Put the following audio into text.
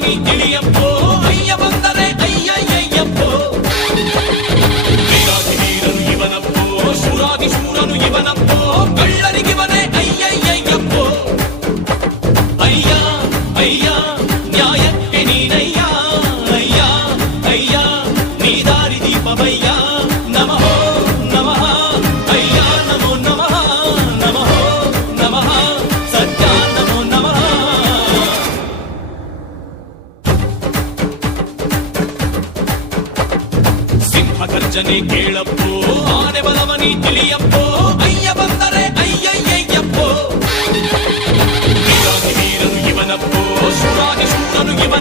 ಬಲವನಿ ತಿಳಿಯಪ್ಪೋ ಅಯ್ಯ ಬಂದರೆ ಅಯ್ಯಯ್ಯಯ್ಯಪ್ಪೋ ವೀರಾದಿ ವೀರನು ಇವನಪ್ಪೋ ಶೂರಾದಿ ಶೂರನು ಇವನಪ್ಪೋ ಕಳ್ಳರಿಗಿವನೇ ಅಯ್ಯಯ್ಯಯ್ಯಪ್ಪೋ ಅಯ್ಯ ಅಯ್ಯ ನ್ಯಾಯಕ್ಕೆ ನೀನಯ್ಯ ಅಯ್ಯ ಅಯ್ಯ ನೀ ದಾರಿ ದೀಪವಯ್ಯ ನಮಃ ನಮಃ ಅಯ್ಯ ನಮೋ ನಮಃ ನಮಃ ನಮಃ ಸತ್ಯ ನಮೋ ನಮಃ ಸಿಂಹ ಗರ್ಜನೆ ಕೇಳಪ್ಪೋ ಆನೆ ಬಲವನಿ ತಿಳಿಯಪ್ಪೋ ಅಯ್ಯ ಬಂದರೆ ಅಯ್ಯಯ್ಯಯ್ಯಪ್ಪೋ ವೀರಾದಿ ವೀರನು ಇವನಪ್ಪೋ ಶೂರಾದಿ ಶೂರನು ಇವನ